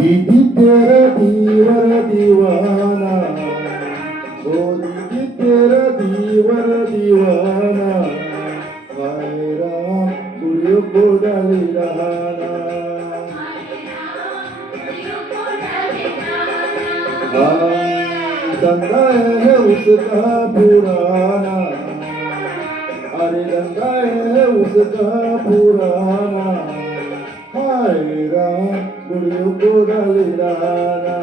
दीदी तेरा दीवर दीवाना, ओ दीदी तेरा दीवर दीवाना, हाय राम गुड़ियों को डाली रहाना। दंगा है उसका पुराना, अरे दंगा है उसका पुराना, हाय राम गुड़ियों को डाली Rehana.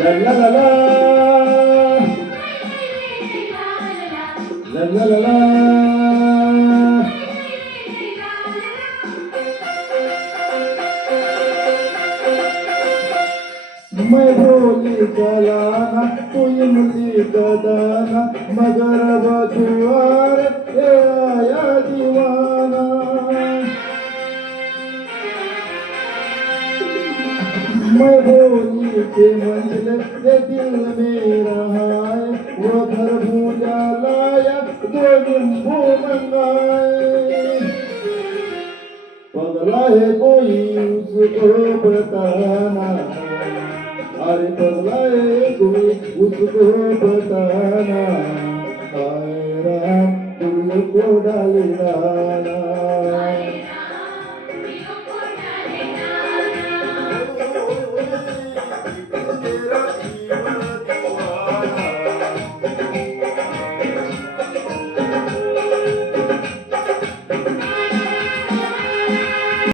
La la la la, la la la la, मैं भोली कलाना कोई मुली कदाना, मगर बजुआर ये आया दीवाना। मैं भोली के मंजिल ये दिल में रहा है, वो घर भूला लाया दो नींबू मंगाए। पगला है कोई उसको बताना, अरे पगला है कोई उसको बताना, हाय राम गुड़ियों को डाली रहाना।